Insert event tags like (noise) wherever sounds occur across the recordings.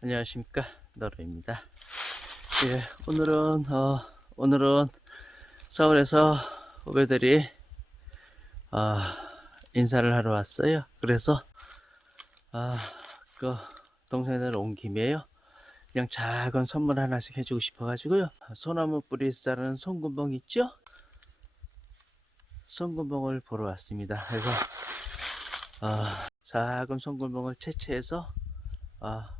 안녕하십니까 너로입니다. 예, 오늘은 어, 오늘은 서울에서 후배들이 어, 인사를 하러 왔어요. 그래서 아, 그 동생들 온 김에요. 그냥 작은 선물 하나씩 해주고 싶어 가지고요. 소나무 뿌리 자르는 송군봉 있죠? 송군봉을 보러 왔습니다. 그래서 어, 작은 송군봉을 채취해서 어,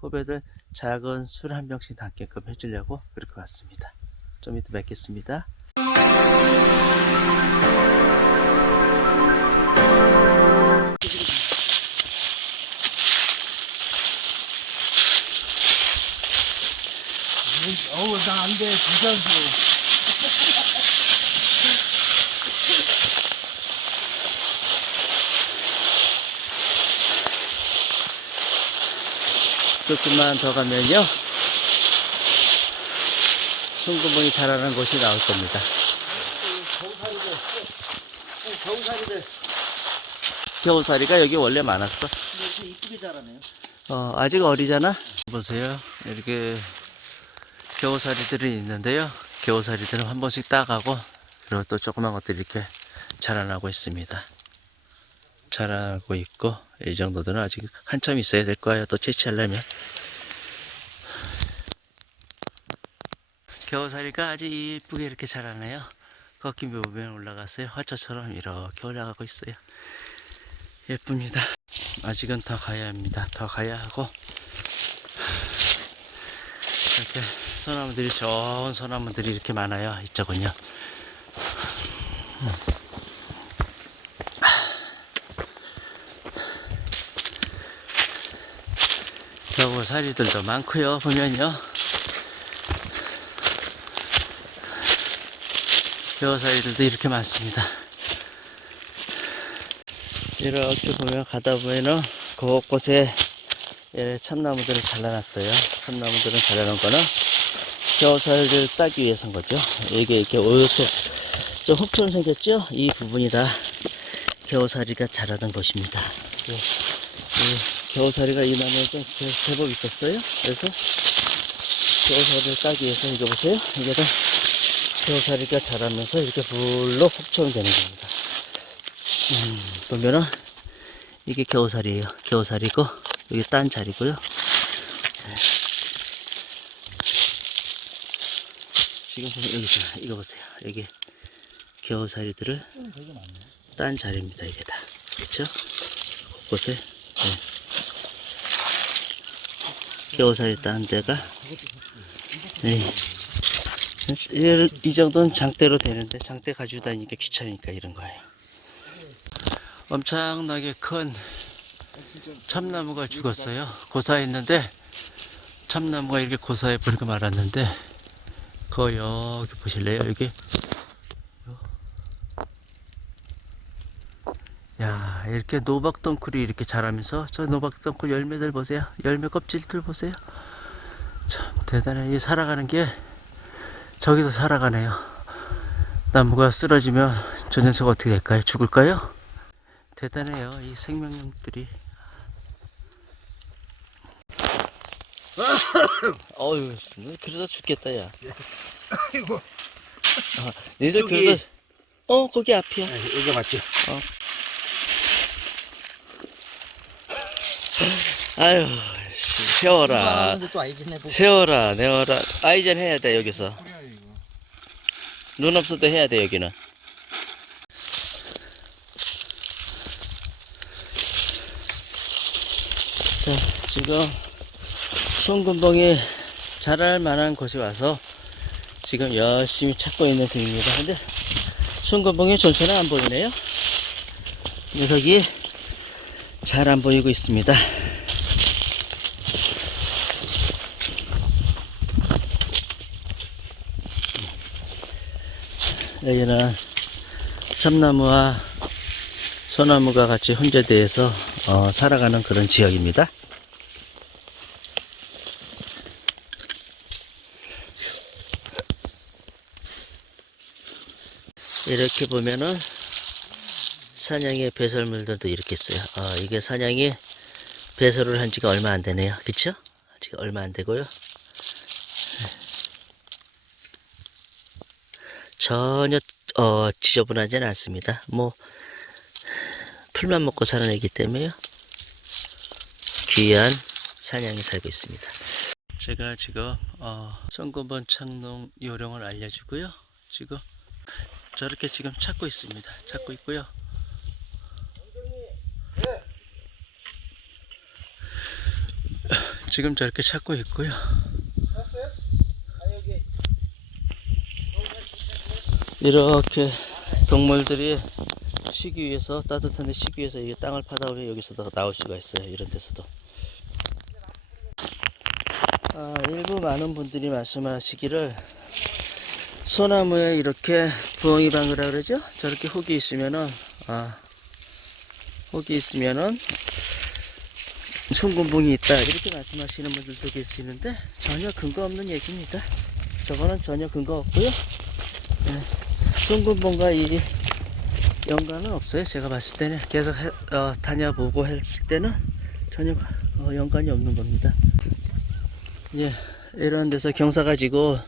후배들 작은 술 한 병씩 담게끔 해주려고 그렇게 왔습니다. 좀 이따 뵙겠습니다. 어우 나 안 돼 부산스러워 조금만 더 가면요. 송구멍이 자라는 곳이 나올 겁니다. 경사리들 겨우살이가 여기 원래 많았어. 이렇게 이쁘게 자라네요 어, 아직 어리잖아? 보세요. 이렇게 겨우살이들이 있는데요. 겨우살이들은 한 번씩 따가고, 그리고 또 조그만 것들이 이렇게 자라나고 있습니다. 자라고 있고, 이 정도들은 아직 한참 있어야 될 거예요. 또 채취하려면. 겨우살이가 아주 이쁘게 이렇게 자라네요. 꺾인 부분에 올라갔어요. 화초처럼 이렇게 올라가고 있어요. 예쁩니다. 아직은 더 가야 합니다. 더 가야 하고 이렇게 소나무들이 좋은 소나무들이 이렇게 많아요. 이쪽은요. 겨우살이들도 많고요. 보면요. 겨우살이들도 이렇게 많습니다. 이렇게 보면 가다 보면은 곳곳에 예, 참나무들을 잘라놨어요. 참나무들은 잘라놓은 거는 겨우살을 따기 위해서인 거죠. 이게 이렇게 이렇게 좀 흙처럼 생겼죠? 이 부분이 다 겨우살이가 자라던 곳입니다. 예, 이 겨우살이가 이 나무에 좀 제- 제법 있었어요. 그래서 겨우살이를 따기 위해서 이거 보세요. 이게 다 겨우살이가 자라면서 이렇게 불로 흙처럼 되는 겁니다. 음, 보면은 이게 겨우살이에요. 겨우살이고 여기 딴 자리고요. 네. 지금 보면 여기 있어요. 이거 보세요. 여기 겨우살이들을 많네 딴 자리입니다. 이게 다 그렇죠? 곳곳에 네. 겨우살이 딴 데가 네. 이, 이 정도는 장대로 되는데 장대 가지고 다니니까 귀찮으니까 이런 거예요. 엄청나게 큰 참나무가 죽었어요. 고사에 있는데 참나무가 이렇게 고사에 불고 말았는데 그 여기 보실래요? 여기 야 이렇게 노박덩쿨이 이렇게 자라면서 저 노박덩쿨 열매들 보세요. 열매 껍질들 보세요. 참 대단해. 이 살아가는 게 저기서 살아가네요. 나무가 쓰러지면 저 녀석 어떻게 될까요? 죽을까요? 대단해요. 이 생명력들이. (laughs) 어휴, 너 그러다 죽겠다, 야. 아이고 아, 니들. 그러다, 어, 거기 앞이야. 여기 맞죠 아유, 씨, 세워라. 세워라, 내워라. 아이젠 해야 돼, 여기서. 눈 없어도 해야 돼, 여기는. 자, 지금 송금봉이 자랄 만한 곳에 와서 지금 열심히 찾고 있는 중입니다. 근데 송금봉의 전체는 안 보이네요. 녀석이 잘 안 보이고 있습니다. 여기는 참나무와 소나무가 같이 혼재되어서 어, 살아가는 그런 지역입니다. 이렇게 보면은 사냥의 배설물들도 이렇게 있어요. 어, 이게 사냥이 배설을 한 지가 얼마 안 되네요. 그쵸? 지금 얼마 안 되고요. 전혀 어, 지저분하지는 않습니다. 뭐 풀만 먹고 사는 애기 때문에요. 귀한 사냥이 살고 있습니다. 제가 지금 어, 송금번 창농 요령을 알려주고요. 지금 저렇게 지금 찾고 있습니다. 찾고 있고요. 지금 저렇게 찾고 있고요. 이렇게 동물들이 쉬기 위해서 따뜻한 데 쉬기 위해서 이게 땅을 파다 보면 여기서도 나올 수가 있어요. 이런 데서도. 아, 일부 많은 분들이 말씀하시기를 소나무에 이렇게 부엉이 방울이라 그러죠? 저렇게 혹이 있으면은 아 혹이 있으면은 송곤봉이 있다 이렇게 말씀하시는 분들도 계시는데 전혀 근거 없는 얘기입니다. 저거는 전혀 근거 없고요. 네. 송곤봉과 이 연관은 없어요. 제가 봤을 때는 계속 해- 어, 다녀보고 했을 때는 전혀 어, 연관이 없는 겁니다. 예, 이런 데서 경사 가 지고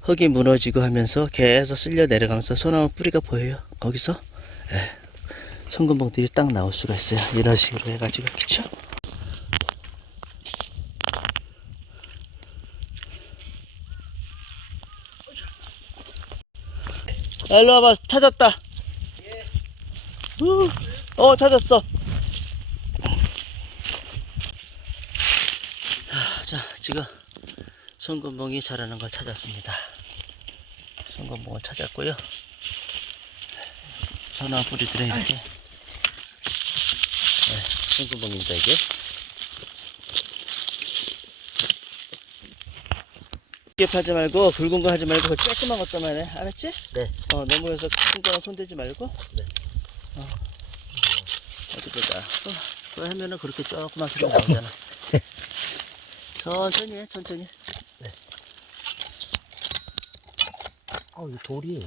흙이 무너지고 하면서 계속 쓸려 내려가면서 소나무 뿌리가 보여요. 거기서 예, 송근봉들이 딱 나올 수가 있어요. 이런 식으로 해가지고 그쵸? 야, 일로 와봐 찾았다. 후, 어 찾았어. 하, 자 지금 송건봉이 자라는 걸 찾았습니다. 송건봉을 찾았고요. 전화 뿌리들에 이렇게 네, 송건봉입니다 이게. 깊게 하지 말고 굵은 거 하지 말고 그 조그만 것도만 해. 알았지? 네. 어 너무 해서 큰 거랑 손대지 말고. 네. 어. 어디 보자. 어, 그거 하면은 그렇게 조그만 소리 나오잖아. 천천히 해, 천천히. 아, 이 돌이.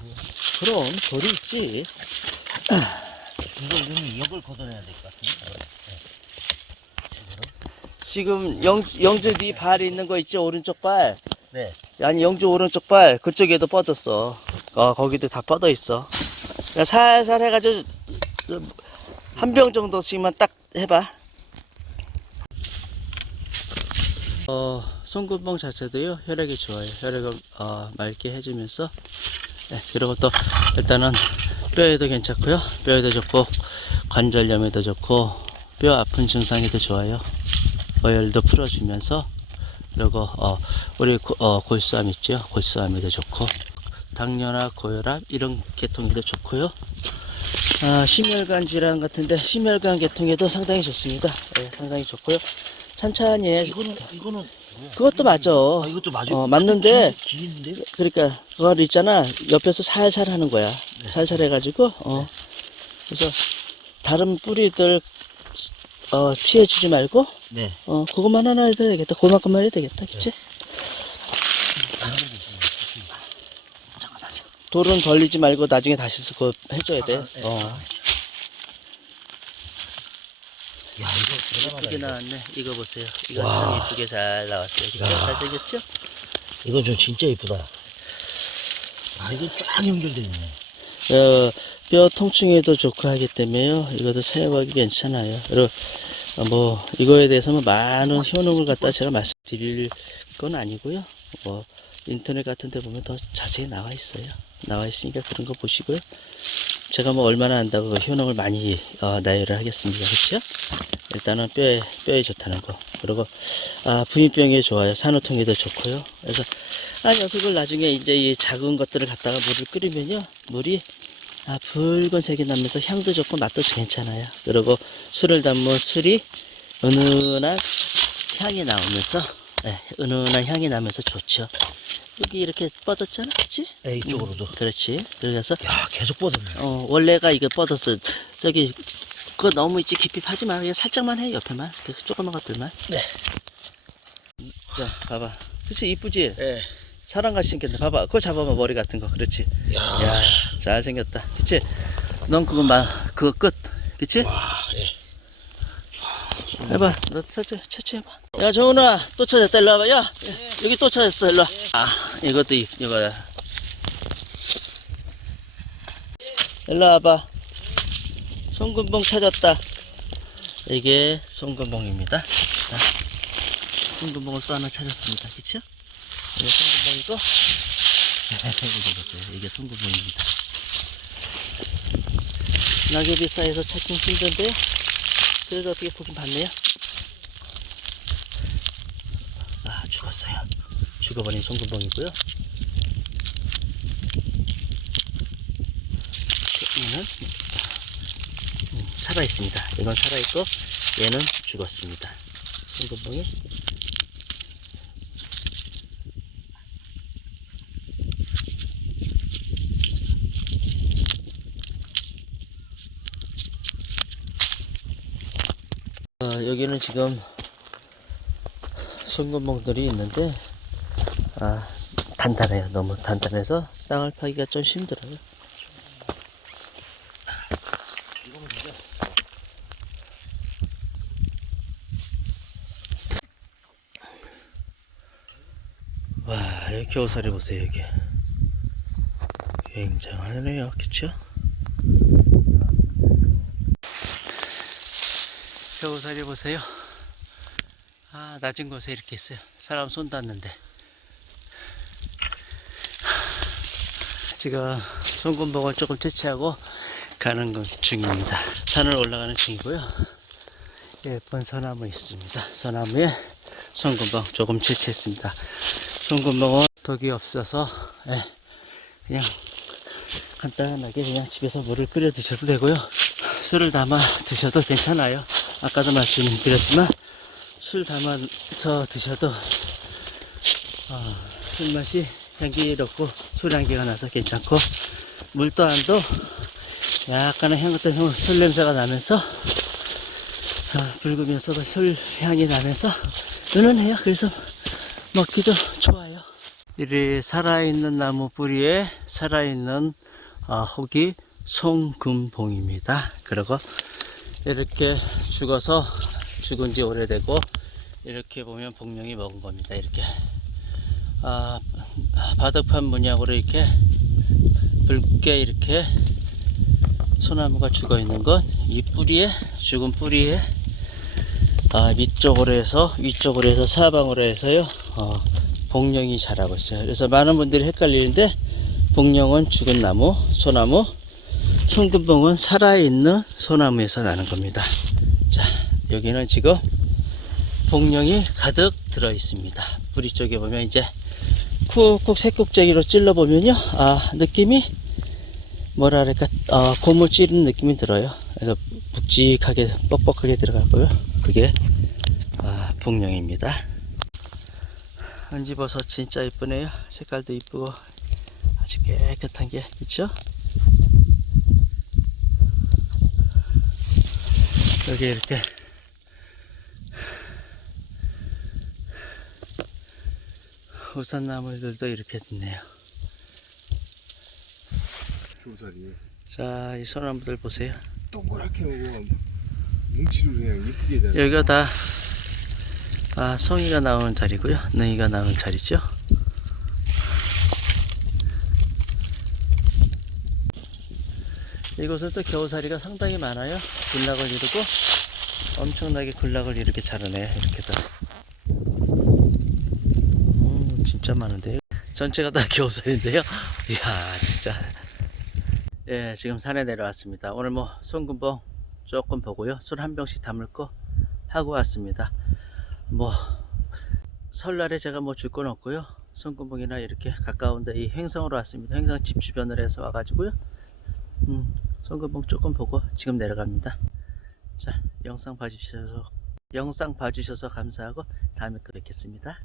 그럼 돌이 있지. 이거 우리 역을 걷어내야 될 것 같은데. 지금 영, 영주 네 발이 있는 거 있지 오른쪽 발. 네. 아니 영주 오른쪽 발 그쪽에도 뻗었어. 어 거기도 다 뻗어 있어. 살살 해가지고 한 병 정도씩만 딱 해봐. 어 송근봉 자체도요 혈액이 좋아요. 혈액을 어, 맑게 해주면서 네, 그리고 또 일단은 뼈에도 괜찮고요. 뼈에도 좋고 관절염에도 좋고 뼈 아픈 증상에도 좋아요. 어혈도 풀어주면서 그리고 어, 우리 고- 어, 골수암 있죠? 골수암에도 좋고 당뇨나 고혈압 이런 계통에도 좋고요. 아, 심혈관 질환 같은데 심혈관 계통에도 상당히 좋습니다. 예, 상당히 좋고요. 천천히 해 이거는, 이거는. 그것도 맞아. 아, 이것도 맞아요. 어, 맞는데 길인데? 그러니까 그걸 있잖아. 옆에서 살살 하는 거야. 살살 해가지고 어. 그래서 다른 뿌리들 어 피해주지 말고 네. 어 그것만 하나 해도 되겠다 그만큼만 해도 되겠다 그치? 돌은 벌리지 말고 나중에 다시 쓰고 해줘야 돼. 아, 네. 어. 야, 이거 대단하다. 이쁘게 이거. 나왔네. 이거 보세요. 이거 와. 참 이쁘게 잘 나왔어요. 그쵸? 야. 잘생겼죠? 이거 좀 진짜 이쁘다. 아, 이거 쫙 연결돼 있네. 어, 뼈 통증에도 좋고 하기 때문에요. 이것도 사용하기 괜찮아요. 그리고 어, 뭐 이거에 대해서는 많은 효능을 갖다 제가 말씀드릴 건 아니고요. 뭐 인터넷 같은 데 보면 더 자세히 나와 있어요. 나와 있으니까 그런 거 보시고요. 제가 뭐 얼마나 안다고 그 효능을 많이 어, 나열을 하겠습니다. 그렇죠? 일단은 뼈에 뼈에 좋다는 거. 그리고 아, 부인병에 좋아요. 산후통에도 좋고요. 그래서 아 녀석을 나중에 이제 이 작은 것들을 갖다가 물을 끓이면요. 물이 아, 붉은색이 나면서 향도 좋고 맛도 괜찮아요. 그리고 술을 담으면 술이 은은한 향이 나오면서 예, 은은한 향이 나면서 좋죠. 여기 이렇게 뻗었잖아, 그렇지? 네, 이쪽으로도. 그렇지. 그래서 야, 계속 뻗었네. 어, 원래가 이거 뻗었어. 저기 그거 너무 이제 깊이 파지 마. 그냥 살짝만 해 옆에만. 그 조그만 것들만. 네. 자, 봐봐. 그렇지 이쁘지? 네. 사람같이 생겼네. 봐봐. 그거 잡아봐 머리 같은 거. 그렇지. 야, 야, 잘생겼다. 그치? 넌 그거 막, 그거 끝. 그치? 와, 예. 해봐. 너 터치, 채취해봐. 야, 정훈아, 또 찾았다. 일로 와봐. 야, 여기 또 찾았어. 일로 와. 아, 이것도, 이- 이거야. 일로 와봐. 송금봉 찾았다. 이게 송금봉입니다. 자, 송금봉을 또 하나 찾았습니다. 그쵸? 이게 송금봉이고, 이거 보세요. 이게 송금봉입니다. 낙엽이 쌓여서 찾긴 힘든데요. 그래도 어떻게 보긴 봤네요. 아, 죽었어요. 죽어버린 송금봉이고요. 얘는 음, 살아있습니다. 이건 살아있고 얘는 죽었습니다. 송금봉이 어, 여기는 지금 송금봉들이 있는데 아 단단해요. 너무 단단해서 땅을 파기가 좀 힘들어요. 와, 여기 겨우살이 보세요, 여기. 굉장하네요, 그쵸? 겨우살이 보세요. 아, 낮은 곳에 이렇게 있어요. 사람 손 닿는데. 지금 송금봉을 조금 채취하고 가는 것 중입니다. 산을 올라가는 중이고요. 예쁜 소나무 있습니다. 소나무에 송금봉 조금 채취했습니다. 송금봉은 독이 없어서 예, 그냥 간단하게 그냥 집에서 물을 끓여 드셔도 되고요. 술을 담아 드셔도 괜찮아요. 아까도 말씀드렸지만 술 담아서 드셔도 어, 술 맛이 향기롭고 술 향기가 나서 괜찮고 물 또한도 약간의 향긋한 술- 술 냄새가 나면서 어, 붉으면서도 술 향이 나면서 은은해요. 그래서 먹기도 좋아요. 이 살아있는 나무 뿌리에 살아있는 어, 혹이 송금봉입니다. 그리고 이렇게 죽어서 죽은 지 오래되고 이렇게 보면 복령이 먹은 겁니다. 이렇게 아, 바둑판 문양으로 이렇게 붉게 이렇게 소나무가 죽어 있는 건 이 뿌리에 죽은 뿌리에 아, 밑쪽으로 해서 위쪽으로 해서 사방으로 해서요 어, 복령이 자라고 있어요. 그래서 많은 분들이 헷갈리는데 복령은 죽은 나무, 소나무, 송금봉은 살아있는 소나무에서 나는 겁니다. 자, 여기는 지금 복령이 가득 들어 있습니다. 뿌리 쪽에 보면 이제 쿡쿡 새꼭대기로 찔러 보면요, 아 느낌이 뭐라 그럴까, 어, 고무 찌르는 느낌이 들어요. 그래서 묵직하게 뻑뻑하게 들어가고요. 그게 아, 복령입니다. 은지버섯 진짜 이쁘네요. 색깔도 이쁘고 아주 깨끗한 게 있죠? 여기 이렇게 우산나무들도 이렇게 있네요. 자, 이 소나무들 보세요. 동그랗게 오고 뭉치로 그냥 예쁘게 잘 여기가 다 아, 성이가 나오는 자리고요. 능이가 나오는 자리죠. 이곳은 또 겨우살이가 상당히 많아요. 군락을 이루고 엄청나게 군락을 이렇게 자라네요. 이렇게 다. 음, 진짜 많은데요. 전체가 다 (laughs) 겨우살인데요. 이야, 진짜. 예, 지금 산에 내려왔습니다. 오늘 뭐 송금봉 조금 보고요. 술 한 병씩 담을 거 하고 왔습니다. 뭐 설날에 제가 뭐 줄 건 없고요. 송금봉이나 이렇게 가까운데 이 행성으로 왔습니다. 행성 집 주변을 해서 와가지고요. 음, 송금봉 조금 보고 지금 내려갑니다. 자, 영상 봐주셔서 영상 봐주셔서 감사하고 다음에 또 뵙겠습니다.